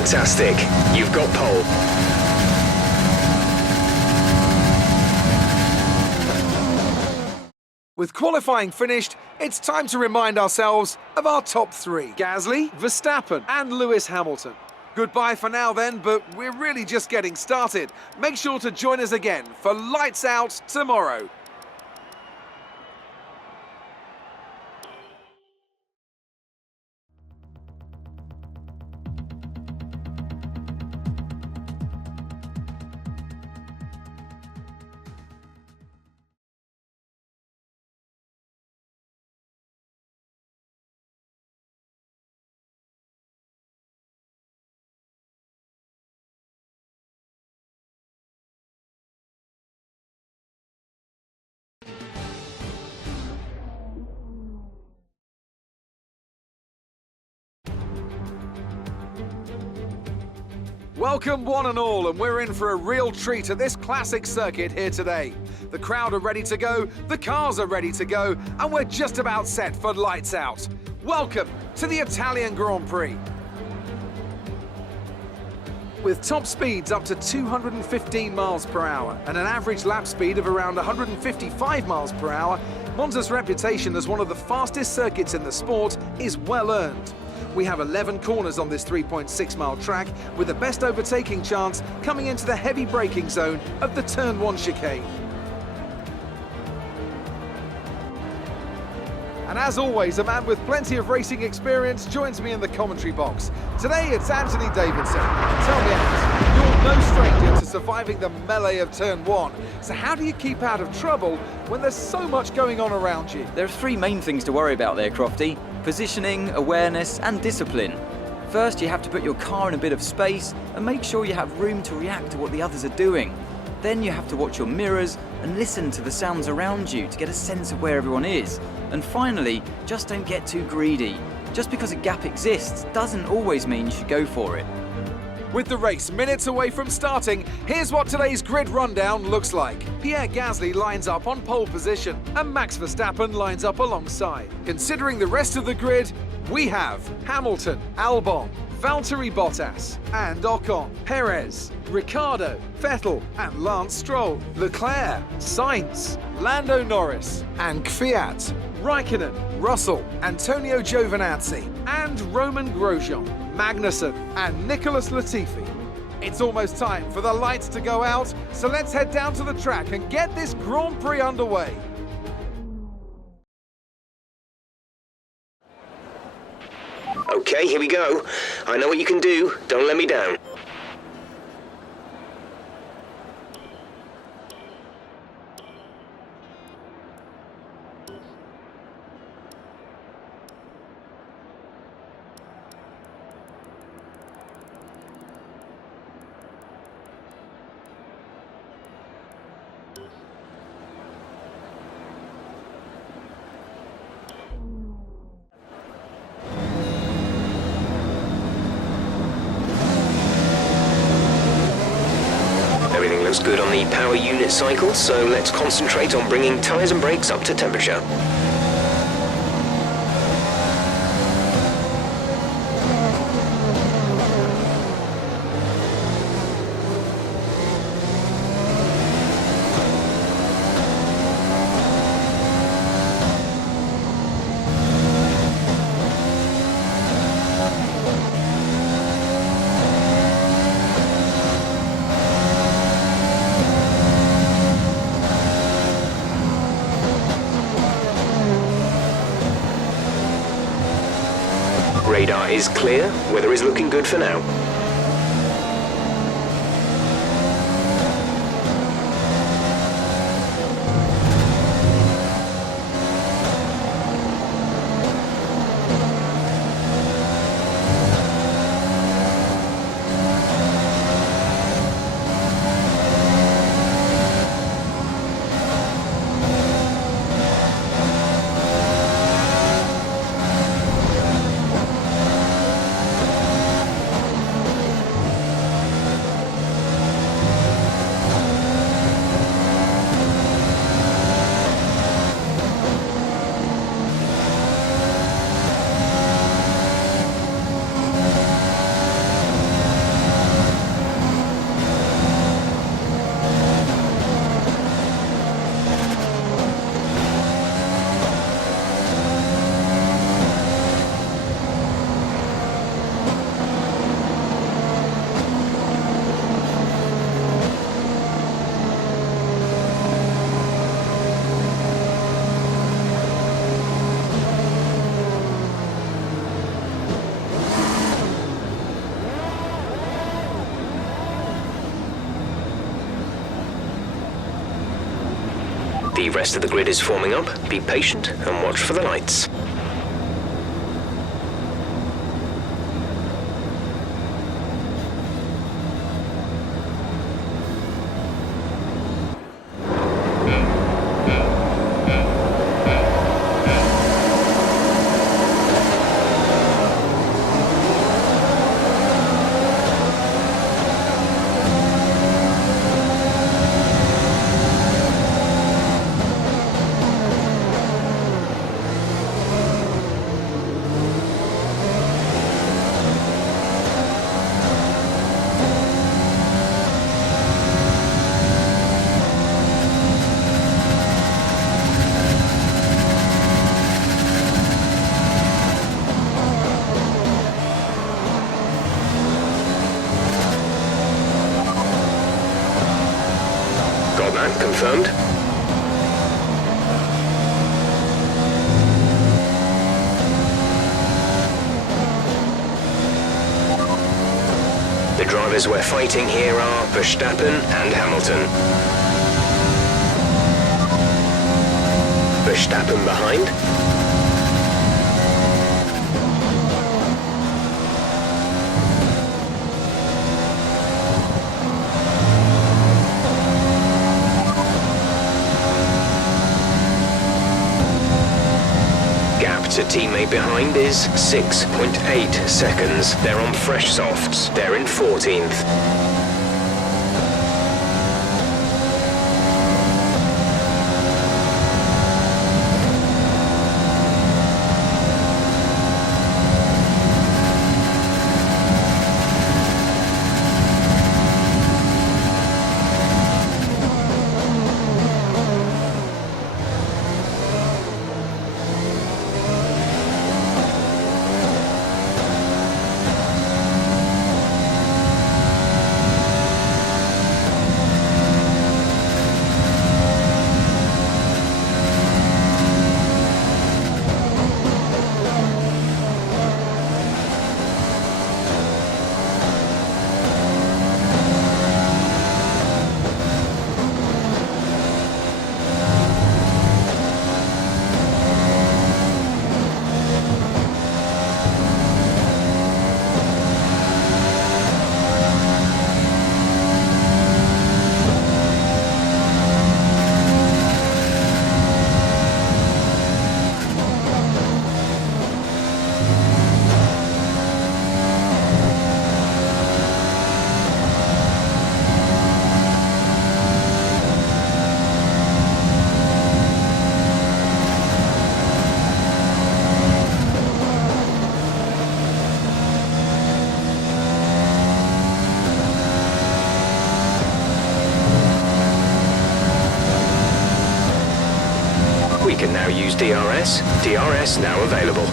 Fantastic. You've got pole. With qualifying finished, it's time to remind ourselves of our top three. Gasly, Verstappen and Lewis Hamilton. Goodbye for now then, but we're really just getting started. Make sure to join us again for Lights Out tomorrow. Welcome one and all, and we're in for a real treat at this classic circuit here today. The crowd are ready to go, the cars are ready to go, and we're just about set for Lights Out. Welcome to the Italian Grand Prix. With top speeds up to 215 miles per hour and an average lap speed of around 155 miles per hour, Monza's reputation as one of the fastest circuits in the sport is well earned. We have 11 corners on this 3.6-mile track, with the best overtaking chance coming into the heavy braking zone of the Turn 1 chicane. And as always, a man with plenty of racing experience joins me in the commentary box. Today it's Anthony Davidson. Tell me, Ant, you're no stranger to surviving the melee of Turn 1. So how do you keep out of trouble when there's so much going on around you? There are three main things to worry about there, Crofty. Positioning, awareness and discipline. First, you have to put your car in a bit of space and make sure you have room to react to what the others are doing. Then you have to watch your mirrors and listen to the sounds around you to get a sense of where everyone is. And finally, just don't get too greedy. Just because a gap exists doesn't always mean you should go for it. With the race minutes away from starting, here's what today's grid rundown looks like. Pierre Gasly lines up on pole position and Max Verstappen lines up alongside. Considering the rest of the grid, we have Hamilton, Albon, Valtteri Bottas and Ocon, Perez, Ricciardo, Vettel and Lance Stroll, Leclerc, Sainz, Lando Norris and Kvyat, Raikkonen, Russell, Antonio Giovinazzi and Roman Grosjean, Magnussen and Nicholas Latifi. It's almost time for the lights to go out, so let's head down to the track and get this Grand Prix underway. Okay, here we go. I know what you can do. Don't let me down. Everything looks good on the power unit cycle, so let's concentrate on bringing tyres and brakes up to temperature. Radar is clear, weather is looking good for now. The rest of the grid is forming up. Be patient and watch for the lights. Got that confirmed. The drivers we're fighting here are Verstappen and Hamilton. Verstappen behind. To teammate behind is 6.8 seconds. They're on fresh softs. They're in 14th. We can now use DRS. DRS now available.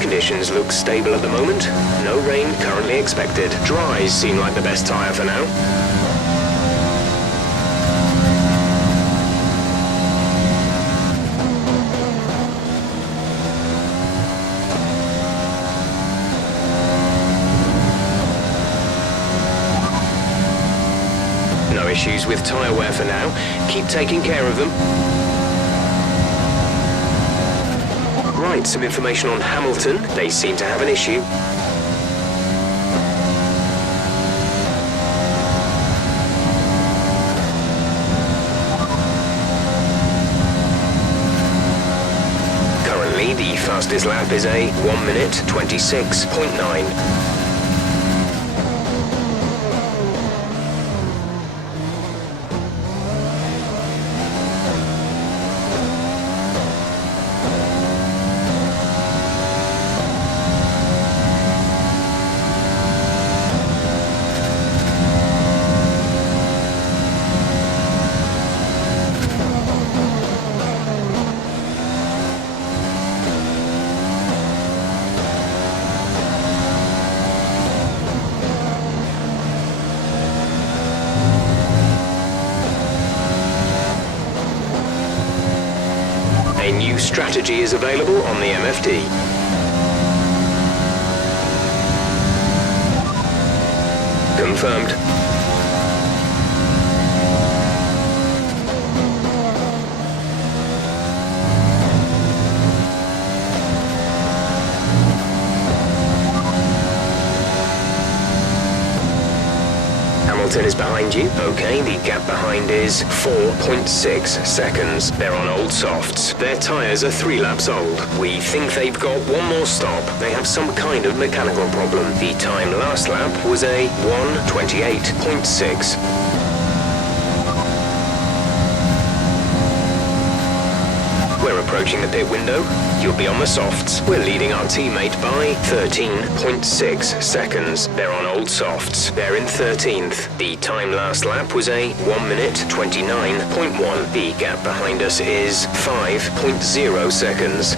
Conditions look stable at the moment. No rain currently expected. Dries seem like the best tyre for now. No issues with tyre wear for now. Keep taking care of them. Right, some information on Hamilton. They seem to have an issue. Currently, the fastest lap is a 1 minute 26.9. strategy is available on the MFD. Confirmed. Hamilton is behind you. Okay, the gap behind is 4.6 seconds. They're on old softs. Their tyres are 3 laps old. We think they've got one more stop. They have some kind of mechanical problem. The time last lap was a 1:28.6. We're approaching the pit window. You'll be on the softs. We're leading our teammate by 13.6 seconds. They're on old softs. They're in 13th. The time last lap was a 1:29.1. The gap behind us is 5.0 seconds.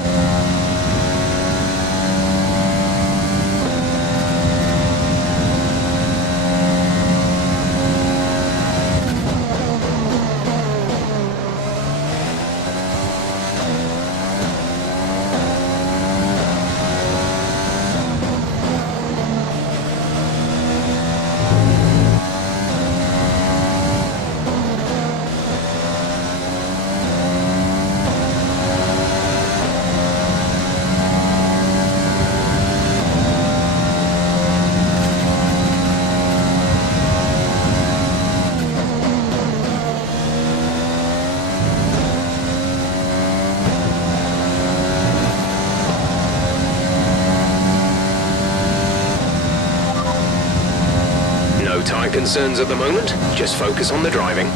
No tyre concerns at the moment, just focus on the driving.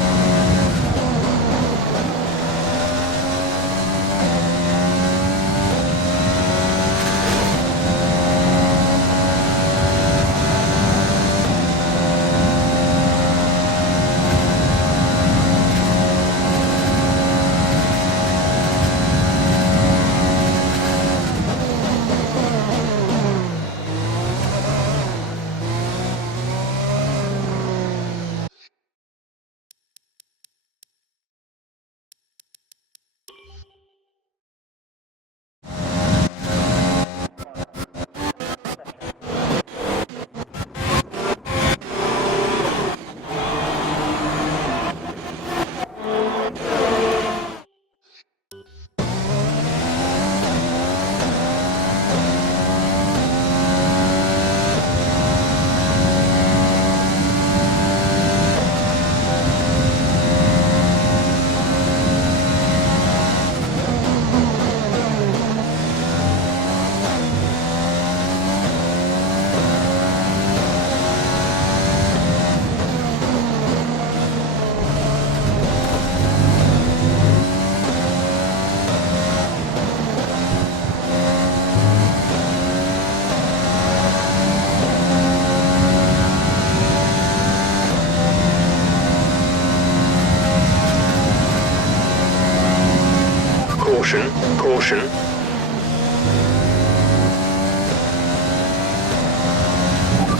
Caution, caution.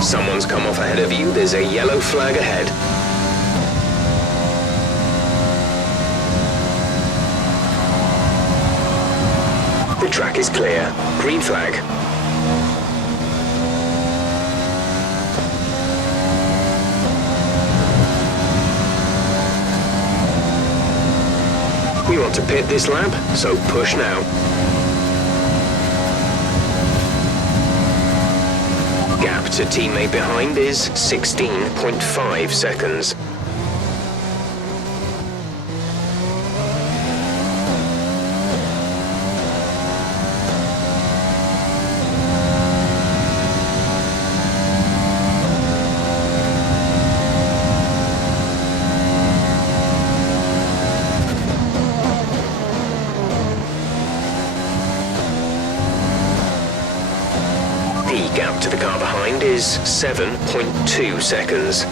Someone's come off ahead of you. There's a yellow flag ahead. The track is clear. Green flag. We want to pit this lap, so push now. Gap to teammate behind is 16.5 seconds. The gap to the car behind is 7.2 seconds.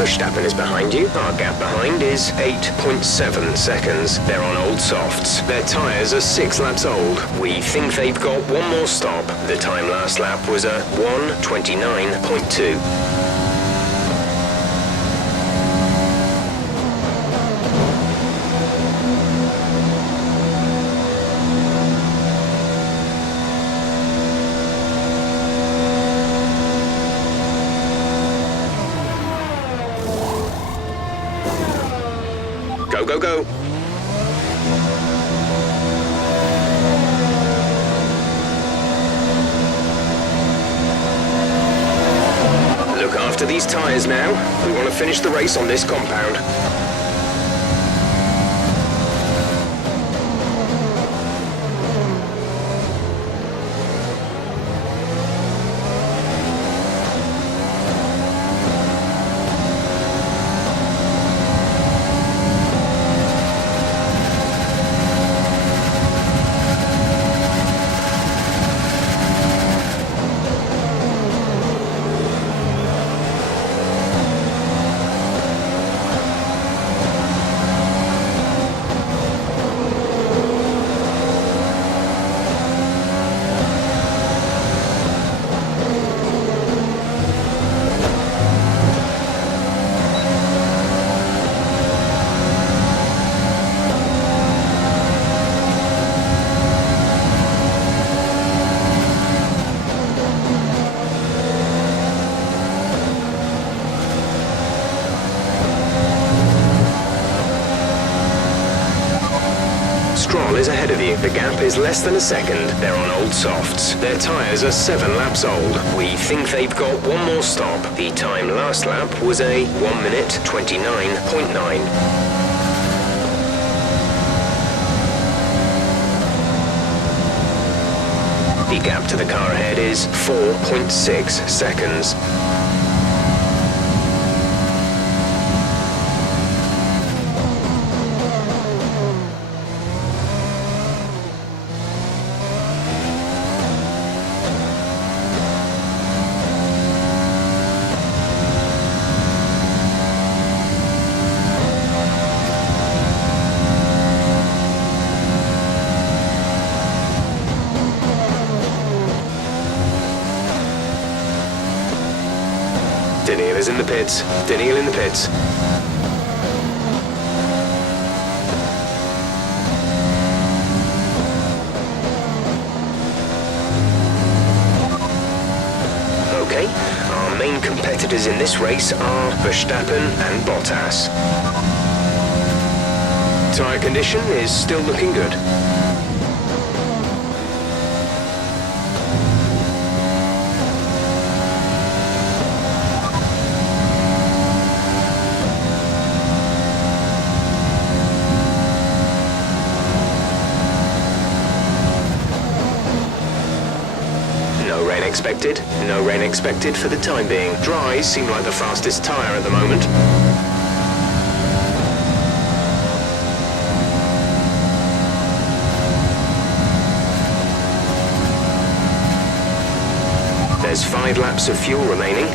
Verstappen is behind you. Our gap behind is 8.7 seconds. They're on old softs. Their tyres are 6 laps old. We think they've got one more stop. The time last lap was a 1:29.2. Go, go, go. Look after these tyres now. We want to finish the race on this compound. Stroll is ahead of you. The gap is less than a second. They're on old softs. Their tyres are 7 laps old. We think they've got one more stop. The time last lap was a 1:29.9. The gap to the car ahead is 4.6 seconds. Daniil is in the pits. Daniil in the pits. Okay, our main competitors in this race are Verstappen and Bottas. Tyre condition is still looking good. No rain expected. No rain expected for the time being. Dries seem like the fastest tyre at the moment. There's 5 laps of fuel remaining.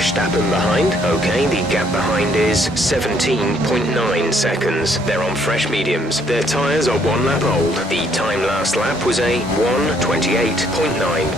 Verstappen behind. Okay, the gap behind is 17.9 seconds. They're on fresh mediums. Their tyres are 1 lap old. The time last lap was a 1:28.9.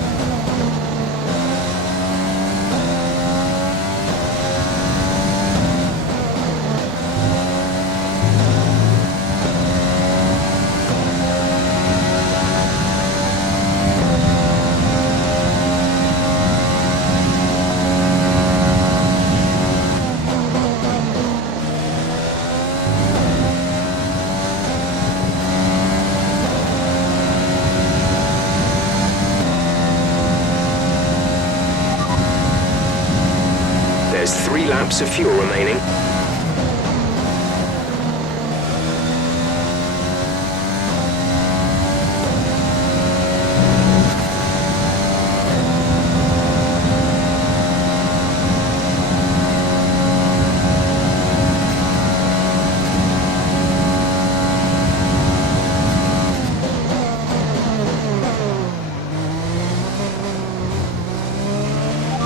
There's 3 laps of fuel remaining.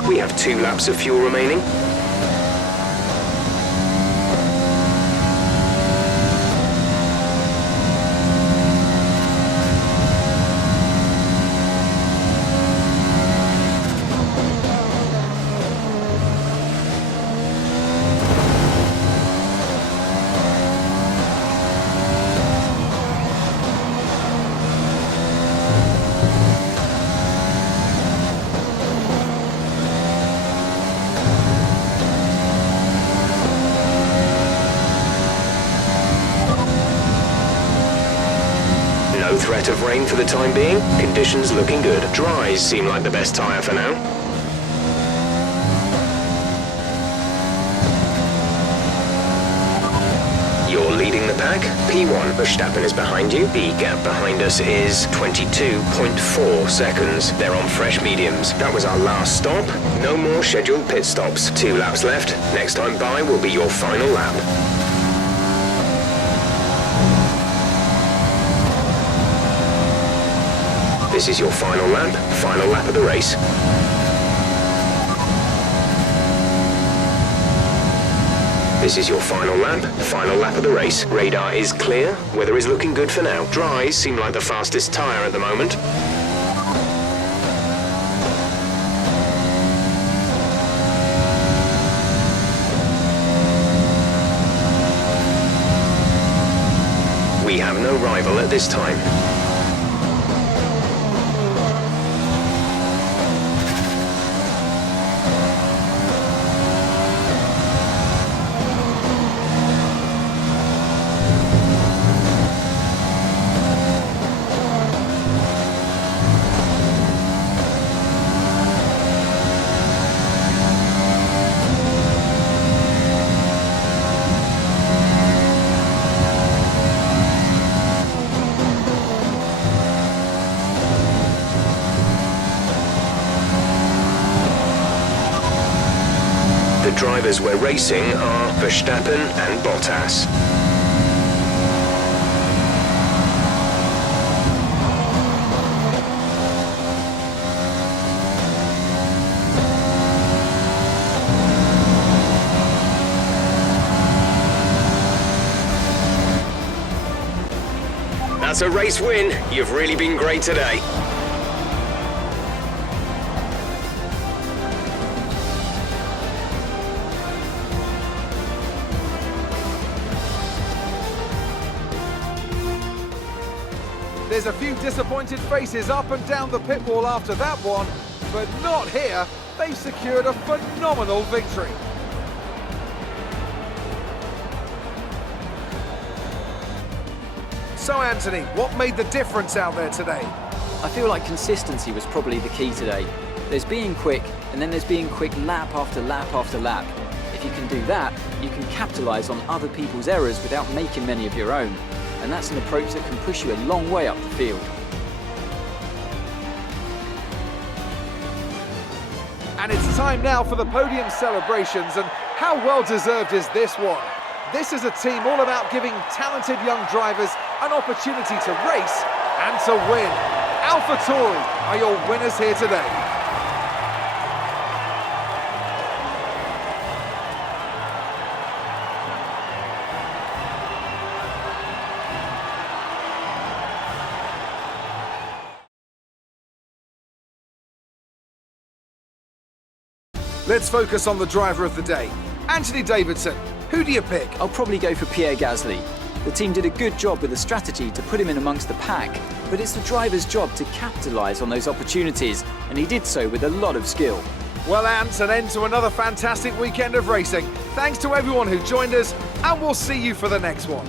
We have 2 laps of fuel remaining. No threat of rain for the time being. Conditions looking good. Dries seem like the best tyre for now. You're leading the pack. P1, Verstappen is behind you. The gap behind us is 22.4 seconds. They're on fresh mediums. That was our last stop. No more scheduled pit stops. 2 laps left. Next time by will be your final lap. This is your final lap of the race. This is your final lap of the race. Radar is clear, weather is looking good for now. Dries seem like the fastest tyre at the moment. We have no rival at this time. The drivers we're racing are Verstappen and Bottas. That's a race win. You've really been great today. There's a few disappointed faces up and down the pit wall after that one, but not here. They've secured a phenomenal victory. So Anthony, what made the difference out there today? I feel like consistency was probably the key today. There's being quick, and then there's being quick lap after lap after lap. If you can do that, you can capitalise on other people's errors without making many of your own. And that's an approach that can push you a long way up the field. And it's time now for the podium celebrations, and how well deserved is this one? This is a team all about giving talented young drivers an opportunity to race and to win. AlphaTauri are your winners here today. Let's focus on the driver of the day. Anthony Davidson, who do you pick? I'll probably go for Pierre Gasly. The team did a good job with the strategy to put him in amongst the pack, but it's the driver's job to capitalise on those opportunities, and he did so with a lot of skill. Well, Ants, an end to another fantastic weekend of racing. Thanks to everyone who joined us, and we'll see you for the next one.